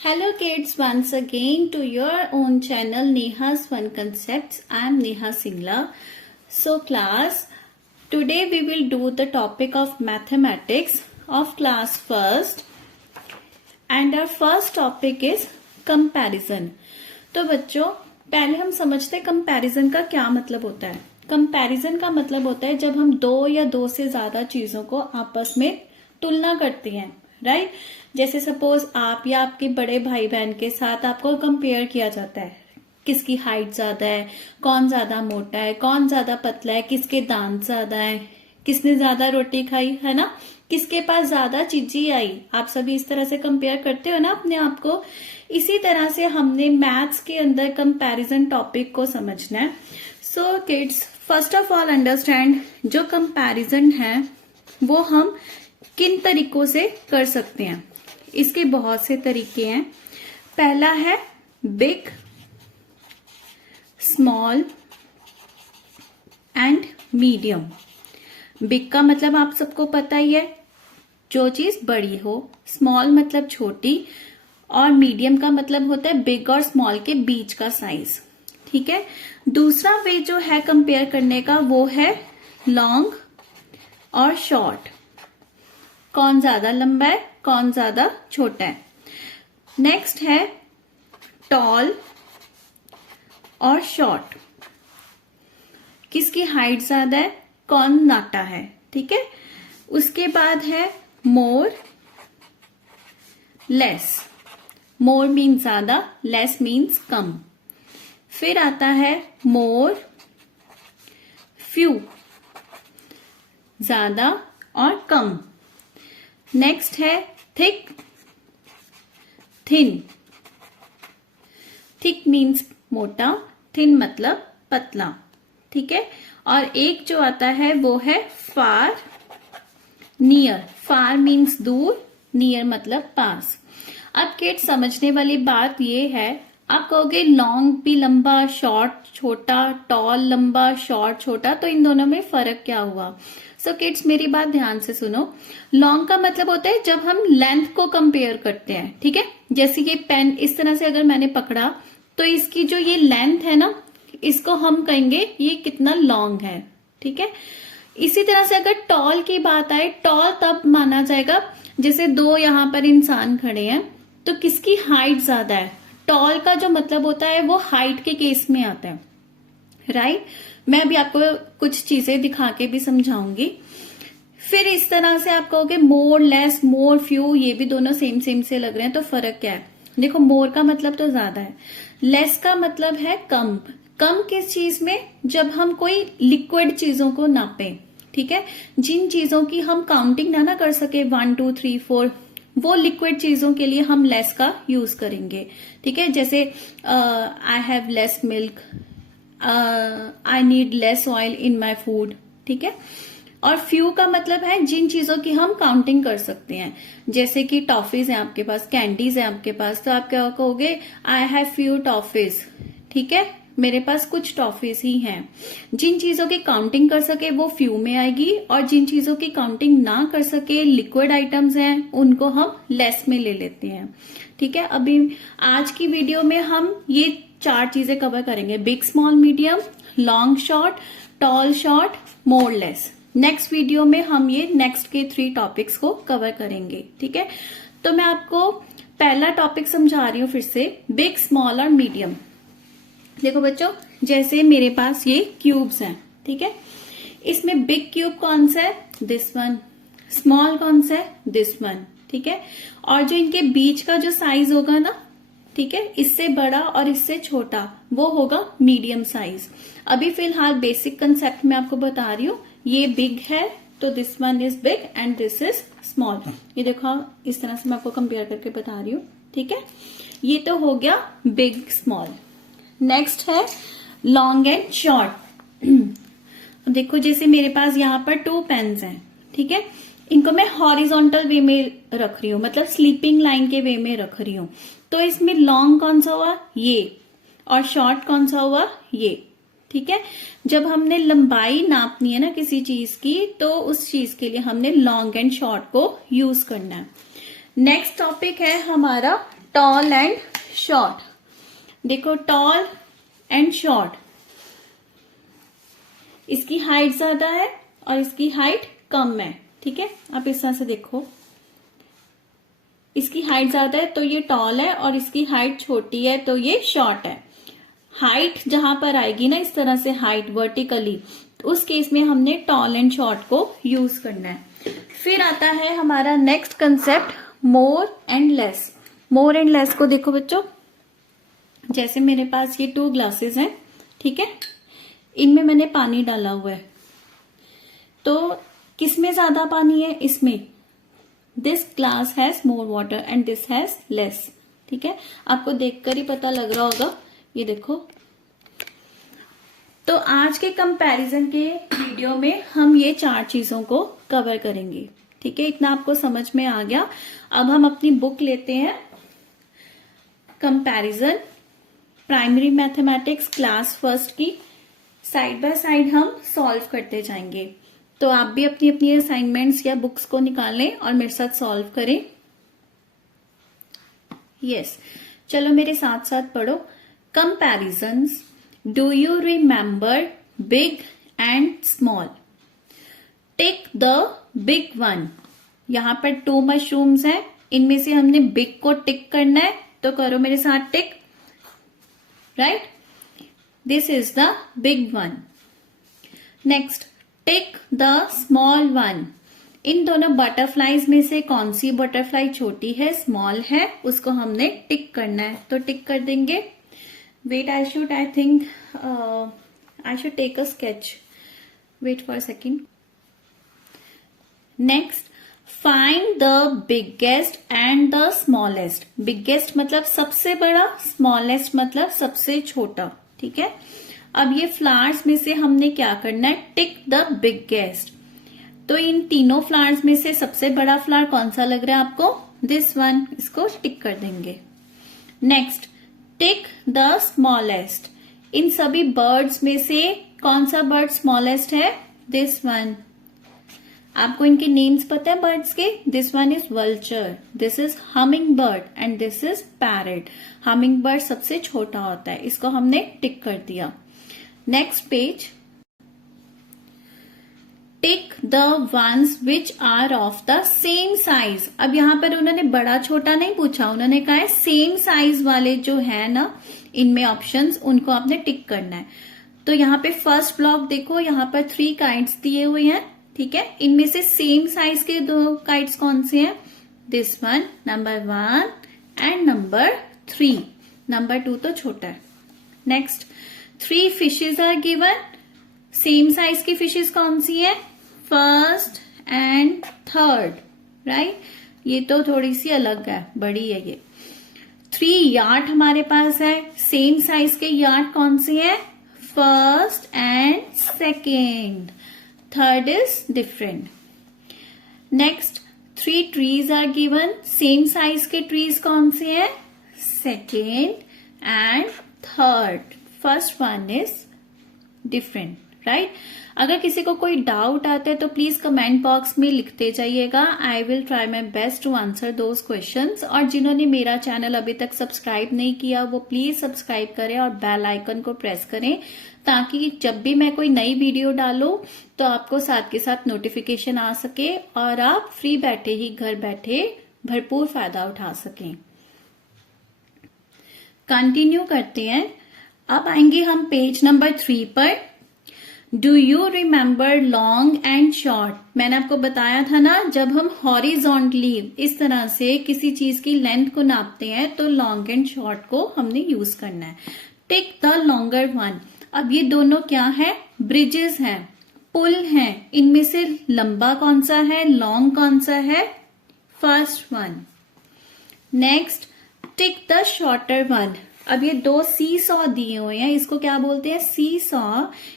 Hello kids, once again to your own channel Neha's Fun Concepts. I am Neha Singla. So class, today we will do the topic of mathematics of class first and our first topic is comparison. तो बच्चों पहले हम समझते हैं comparison का क्या मतलब होता है। कंपैरिजन का मतलब होता है जब हम दो या दो से ज्यादा चीजों को आपस में तुलना करते हैं, राइट। जैसे सपोज आप या आपके बड़े भाई बहन के साथ आपको कंपेयर किया जाता है, किसकी हाइट ज्यादा है, कौन ज्यादा मोटा है, कौन ज्यादा पतला है, किसके दांत ज्यादा है, किसने ज्यादा रोटी खाई, है ना, किसके पास ज्यादा चीजी आई। आप सभी इस तरह से कंपेयर करते हो ना अपने आप को। इसी तरह से हमने मैथ्स के अंदर कंपैरिजन टॉपिक को समझना है। So kids, first of all understand, जो कंपैरिजन है वो हम किन तरीकों से कर सकते हैं। इसके बहुत से तरीके हैं। पहला है big, small and medium. Big का मतलब आप सबको पता ही है, जो चीज बड़ी हो। स्मॉल मतलब छोटी, और मीडियम का मतलब होता है बिग और स्मॉल के बीच का साइज। ठीक है। दूसरा वे जो है कंपेयर करने का वो है लॉन्ग और शॉर्ट। कौन ज्यादा लंबा है, कौन ज्यादा छोटा है। नेक्स्ट है टॉल और शॉर्ट। किसकी हाइट ज्यादा है, कौन नाटा है। ठीक है। उसके बाद है मोर, लेस। मोर मीन्स ज्यादा, लेस मीन्स कम। फिर आता है मोर, फ्यू, ज्यादा और कम। नेक्स्ट है थिक, थिन। थिक मीन्स मोटा, थिन मतलब पतला। ठीक है। और एक जो आता है वो है फार, नियर। फार मीन्स दूर, नियर मतलब पास। अब किड्स समझने वाली बात ये है, आप कहोगे लॉन्ग भी लंबा, शॉर्ट छोटा, टॉल लंबा, शॉर्ट छोटा, तो इन दोनों में फर्क क्या हुआ। सो किड्स मेरी बात ध्यान से सुनो। लॉन्ग का मतलब होता है जब हम लेंथ को कंपेयर करते हैं। ठीक है। जैसे ये पेन इस तरह से अगर मैंने पकड़ा तो इसकी जो ये लेंथ है ना, इसको हम कहेंगे ये कितना लॉन्ग है। ठीक है। इसी तरह से अगर टॉल की बात आए, टॉल तब माना जाएगा जैसे दो यहाँ पर इंसान खड़े हैं तो किसकी हाइट ज्यादा है। टॉल का जो मतलब होता है वो हाइट के केस में आता है, राइट। मैं अभी आपको कुछ चीजें दिखा के भी समझाऊंगी। फिर इस तरह से आप कहोगे मोर, लेस, मोर, फ्यू, ये भी दोनों सेम सेम से लग रहे हैं, तो फर्क क्या है। देखो मोर का मतलब तो ज्यादा है, लेस का मतलब है कम। कम किस चीज में, जब हम कोई लिक्विड चीजों को नापे। ठीक है। जिन चीजों की हम काउंटिंग ना कर सके 1 2 3 4, वो लिक्विड चीजों के लिए हम लेस का यूज करेंगे। ठीक है। जैसे I have less milk, I need less oil in my food. ठीक है। और फ्यू का मतलब है जिन चीजों की हम काउंटिंग कर सकते हैं, जैसे कि टॉफीज है आपके पास, कैंडीज है आपके पास, तो आप क्या कहोगे आई हैव फ्यू टॉफीज। ठीक है। मेरे पास कुछ टॉफीज ही हैं। जिन चीजों की काउंटिंग कर सके वो फ्यू में आएगी, और जिन चीजों की काउंटिंग ना कर सके, लिक्विड आइटम्स हैं, उनको हम लेस में ले लेते हैं। ठीक है। अभी आज की वीडियो में हम ये 4 चीजें कवर करेंगे, big, small, medium, long, short, tall, short, more, less. Next video में हम ये नेक्स्ट के 3 टॉपिक्स को कवर करेंगे। ठीक है। तो मैं आपको पहला टॉपिक समझा रही हूँ फिर से, बिग, स्मॉल और मीडियम। देखो बच्चों, जैसे मेरे पास ये क्यूब्स हैं। ठीक है। इसमें बिग क्यूब कौन सा है, दिस वन। स्मॉल कौन सा है, दिस वन। ठीक है। और जो इनके बीच का जो साइज होगा ना, ठीक है, इससे बड़ा और इससे छोटा, वो होगा मीडियम साइज। अभी फिलहाल बेसिक कंसेप्ट में आपको बता रही हूँ। ये बिग है तो this one is big and this is small. ये देखो इस तरह से मैं आपको कंपेयर करके बता रही हूँ। ठीक है। ये तो हो गया बिग, स्मॉल। नेक्स्ट है लॉन्ग एंड शॉर्ट। देखो जैसे मेरे पास यहाँ पर 2 पेन्स हैं। ठीक है। इनको मैं हॉरिजॉन्टल वे में रख रही हूँ, मतलब स्लीपिंग लाइन के वे में रख रही हूँ। तो इसमें लॉन्ग कौन सा हुआ, ये, और शॉर्ट कौन सा हुआ, ये। ठीक है। जब हमने लंबाई नापनी है ना किसी चीज की, तो उस चीज के लिए हमने लॉन्ग एंड शॉर्ट को यूज करना है। नेक्स्ट टॉपिक है हमारा टॉल एंड शॉर्ट। देखो टॉल एंड शॉर्ट, इसकी हाइट ज्यादा है और इसकी हाइट कम है। ठीक है, आप इस तरह से देखो, इसकी हाइट ज्यादा है तो ये टॉल है और इसकी हाइट छोटी है तो ये शॉर्ट है। हाइट जहां पर आएगी ना इस तरह से हाइट वर्टिकली, तो उस केस में हमने टॉल एंड शॉर्ट को यूज करना है। फिर आता है हमारा next concept more and less. More and less को देखो बच्चों, जैसे मेरे पास ये 2 ग्लासेस हैं, ठीक है, इनमें मैंने पानी डाला हुआ है, तो किसमें ज्यादा पानी है? इसमें। This glass has more water and this has less. ठीक है, आपको देखकर ही पता लग रहा होगा, ये देखो। तो आज के कंपैरिजन के वीडियो में हम ये 4 चीजों को कवर करेंगे। ठीक है, इतना आपको समझ में आ गया। अब हम अपनी बुक लेते हैं, comparison primary mathematics class first की, साइड बाय साइड हम सॉल्व करते जाएंगे। तो आप भी अपनी अपनी असाइनमेंट्स या बुक्स को निकालें और मेरे साथ सॉल्व करें। यस, चलो मेरे साथ साथ पढ़ो। Comparisons, do you remember big and small? Take the big one. यहां पर 2 मशरूम्स हैं, इनमें से हमने बिग को टिक करना है, तो करो मेरे साथ tick. Right, this is the big one. Next, tick the small one. इन दोनों बटरफ्लाईज में से कौन सी बटरफ्लाई छोटी है, स्मॉल है, उसको हमने टिक करना है, तो टिक कर देंगे। Wait, I should take a sketch. Wait for a second. Next, find the biggest and the smallest. Biggest मतलब सबसे बड़ा, स्मॉलेस्ट मतलब सबसे छोटा। ठीक है, अब ये फ्लावर्स में से हमने क्या करना है? Tick the biggest. तो इन तीनों फ्लावर्स में से सबसे बड़ा फ्लावर कौन सा लग रहा है आपको? दिस वन, इसको टिक कर देंगे। Next, tick the smallest. इन सभी बर्ड्स में से कौन सा बर्ड स्मॉलेस्ट है? This one. आपको इनके नेम्स पता है बर्ड्स के? This one is vulture, this is humming bird and this is parrot. Humming bird सबसे छोटा होता है, इसको हमने टिक कर दिया। Next page, tick the ones which are of the same size. अब यहां पर उन्होंने बड़ा छोटा नहीं पूछा, उन्होंने कहा है सेम साइज वाले जो है ना इनमें ऑप्शंस, उनको आपने टिक करना है। तो यहाँ पे फर्स्ट ब्लॉक देखो, यहाँ पर 3 काइट्स दिए हुए हैं। ठीक है, इनमें से सेम साइज के 2 काइट्स कौन से हैं? This one, number 1 and number 3। Number 2 तो छोटा है। Next, 3 fishes are given. Same size की फिशेज कौन सी है? First and third. राइट, ये तो थोड़ी सी अलग है, बड़ी है ये। 3 यार्ड हमारे पास है, सेम साइज के यार्ड कौन से हैं? First and second. Third is different. Next, 3 trees are given. Same size के ट्रीज कौन से हैं? Second and third. First one is different. Right, अगर किसी को कोई डाउट आता है तो प्लीज कमेंट बॉक्स में लिखते जाइएगा। I will try my best to answer those questions. और जिन्होंने मेरा चैनल अभी तक सब्सक्राइब नहीं किया वो प्लीज सब्सक्राइब करें और बेल आइकन को प्रेस करें, ताकि जब भी मैं कोई नई वीडियो डालूं तो आपको साथ के साथ नोटिफिकेशन आ सके और आप फ्री बैठे ही घर बैठे भरपूर फायदा उठा सकें। कंटिन्यू करते हैं। अब आएंगे हम पेज नंबर 3 पर। Do you remember long and short? मैंने आपको बताया था ना, जब हम हॉरिजॉन्टली इस तरह से किसी चीज की लेंथ को नापते हैं तो लॉन्ग एंड शॉर्ट को हमने यूज करना है। Tick the longer one. अब ये दोनों क्या है? ब्रिजेस हैं, पुल हैं। इनमें से लंबा कौन सा है, लॉन्ग कौन सा है? First one. Next, tick the shorter one. अब ये 2 सी सॉ दिए हुए हैं, इसको क्या बोलते हैं? सी सॉ।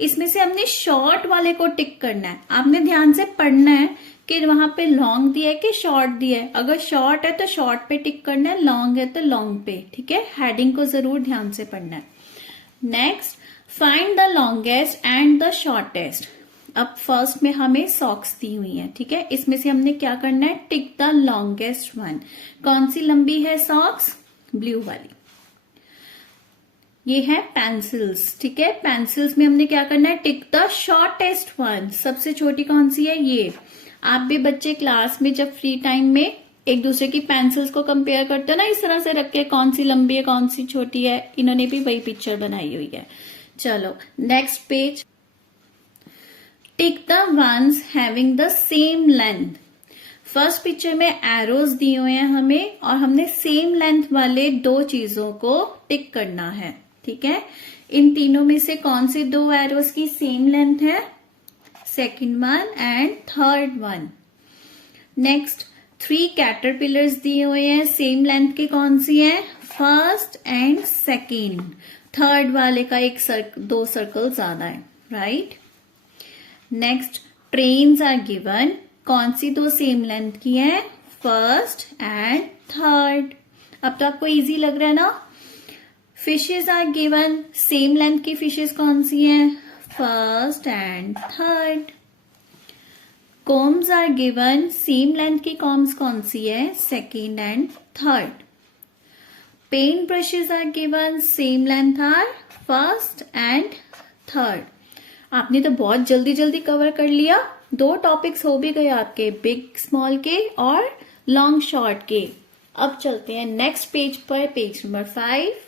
इसमें से हमने शॉर्ट वाले को टिक करना है। आपने ध्यान से पढ़ना है कि वहां पे लॉन्ग दिया है कि शॉर्ट दिया है। अगर शॉर्ट है तो शॉर्ट पे टिक करना है, लॉन्ग है तो लॉन्ग पे। ठीक है, हेडिंग को जरूर ध्यान से पढ़ना है। Next, find the longest and the shortest. अब फर्स्ट में हमें सॉक्स दी हुई है। ठीक है, इसमें से हमने क्या करना है? Tick the longest one. कौन सी लंबी है सॉक्स? ब्लू वाली। ये है पेंसिल्स, ठीक है। पेंसिल्स में हमने क्या करना है, टिक द शॉर्टेस्ट वन। सबसे छोटी कौन सी है, ये। आप भी बच्चे क्लास में जब फ्री टाइम में एक दूसरे की पेंसिल्स को कंपेयर करते हो ना, इस तरह से रख के, कौन सी लंबी है कौन सी छोटी है, इन्होंने भी वही पिक्चर बनाई हुई है। चलो next page. Tick the once having the same length. First picture में एरोज दिए हुए हैं हमें, और हमने सेम लेंथ वाले दो चीजों को टिक करना है, ठीक है। इन तीनों में से कौन सी दो एरोज की सेम लेंथ है, second one and third one. Next 3 caterpillars दिए हुए हैं, सेम लेंथ की कौन सी है, फर्स्ट एंड सेकंड। थर्ड वाले का दो सर्कल ज्यादा है, right. Next trains are given, कौन सी दो सेम लेंथ की है, फर्स्ट एंड थर्ड। अब तो आपको इजी लग रहा है ना। Fishes are given, same length की फिशेज कौन सी हैं, first and third. Combs are given, same length की कॉम्स कौन सी है, second and third. Paint brushes are given, same length are first and third. आपने तो बहुत जल्दी जल्दी कवर कर लिया, 2 टॉपिक्स हो भी गए आपके, बिग स्मॉल के और लॉन्ग शॉर्ट के। अब चलते हैं नेक्स्ट पेज पर, page number 5।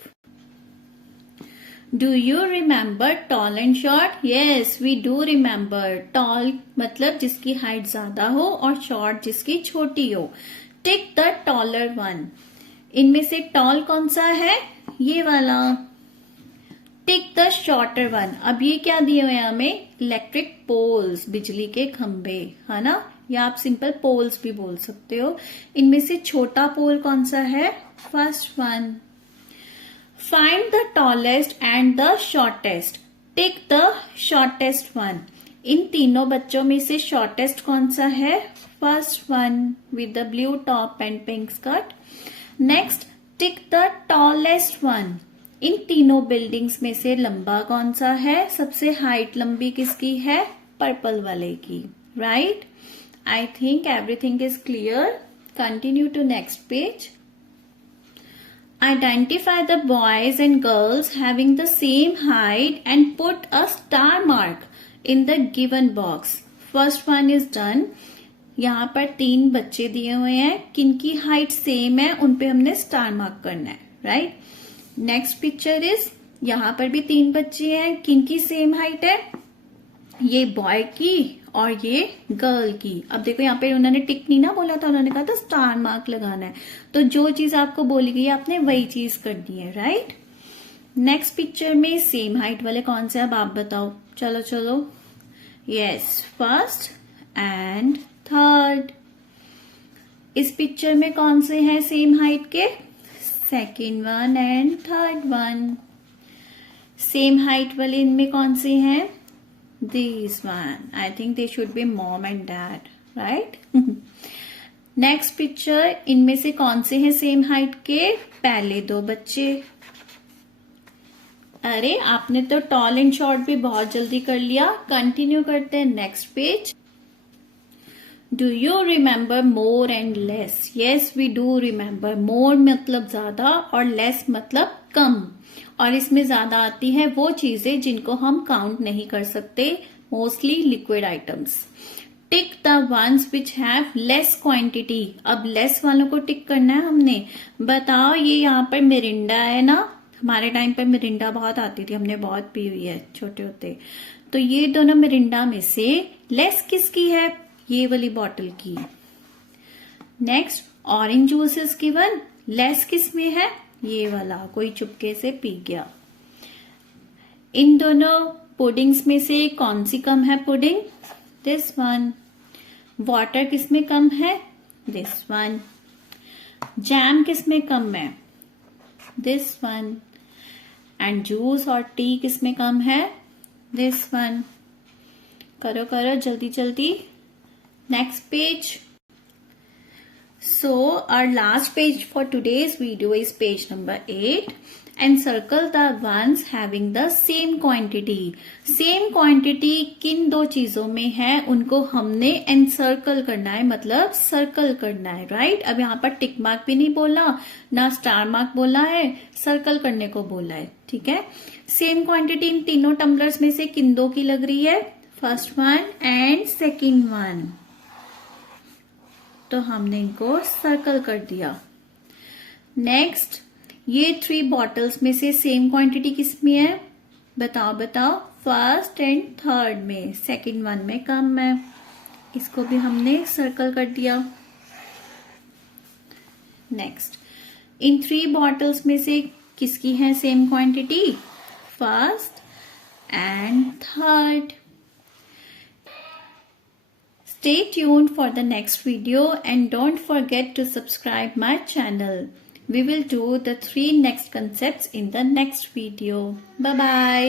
Do you remember tall and short? Yes, we do remember. Tall मतलब जिसकी हाइट ज्यादा हो और short जिसकी छोटी हो। Take the taller one. इनमें से tall कौन सा है, ये वाला। Take the shorter one. अब ये क्या दिए हुए हैं हमें, इलेक्ट्रिक पोल्स, बिजली के खंबे, है ना, या आप सिंपल पोल्स भी बोल सकते हो। इनमें से छोटा पोल कौन सा है, first one. Find the tallest and the shortest. Take the shortest one. इन तीनों बच्चों में से shortest कौन सा है, first one with the blue top and pink skirt. Next, tick the tallest one. इन तीनों बिल्डिंग्स में से लंबा कौन सा है, सबसे हाइट लंबी किसकी है, पर्पल वाले की, right. I think everything is clear. Continue to next page. Identify the boys and girls having the same height and put a star mark in the given box. First one is done. यहाँ पर 3 बच्चे दिए हुए हैं, किनकी height same है उन पे हमने स्टार मार्क करना है, राइट। नेक्स्ट पिक्चर इज, यहाँ पर भी 3 बच्चे हैं, किनकी सेम हाइट है, ये बॉय की और ये गर्ल की। अब देखो यहाँ पे उन्होंने टिक नहीं ना बोला था, उन्होंने कहा था स्टार मार्क लगाना है। तो जो चीज आपको बोली गई आपने वही चीज करनी है, राइट। नेक्स्ट पिक्चर में सेम हाइट वाले कौन से, अब आप बताओ, चलो चलो। Yes, first and third. इस पिक्चर में कौन से हैं सेम हाइट के, second one and third one. Same height वाले इनमें कौन से हैं, This one. I think they should be mom and dad, right? Next picture, इनमें से कौन से हैं सेम हाइट के, पहले 2 बच्चे। अरे आपने तो टॉल एंड शॉर्ट भी बहुत जल्दी कर लिया। कंटिन्यू करते हैं next page. Do you remember more and less? Yes we do remember. More मतलब ज्यादा और लेस मतलब कम, और इसमें ज्यादा आती है वो चीजें जिनको हम काउंट नहीं कर सकते, mostly liquid items. Tick the ones which have less quantity. अब लेस वालों को टिक करना है हमने। बताओ, ये यहाँ पर मिरिंडा है ना, हमारे टाइम पर मिरिंडा बहुत आती थी, हमने बहुत पी हुई है छोटे होते। तो ये दोनों मिरिंडा में से लेस किसकी है, ये वाली बॉटल की। Next, orange juice is given, less किस में है, ये वाला, कोई चुपके से पी गया। इन दोनों पुडिंग्स में से कौन सी कम है पुडिंग, दिस वन। वाटर किस में कम है, दिस वन। जैम किस में कम है, दिस वन। एंड जूस और टी किस में कम है, दिस वन। करो करो जल्दी जल्दी। Next page. So our last page for today's video is page number 8. Encircle the ones having the same quantity. Same quantity किन दो चीजों में है उनको हमने एनसर्कल करना है, मतलब सर्कल करना है, राइट। अब यहाँ पर टिक मार्क भी नहीं बोला, ना स्टार मार्क बोला है, सर्कल करने को बोला है, ठीक है। सेम क्वांटिटी इन तीनों टम्बलर्स में से किन दो की लग रही है, first one and second one, तो हमने इनको सर्कल कर दिया। नेक्स्ट, ये 3 बॉटल्स में से सेम क्वांटिटी किस में है, बताओ बताओ, फर्स्ट एंड थर्ड में, सेकंड वन में कम है, इसको भी हमने सर्कल कर दिया। नेक्स्ट, इन 3 बॉटल्स में से किसकी है same quantity, first and third. Stay tuned for the next video and don't forget to subscribe my channel. We will do the 3 next concepts in the next video. Bye bye.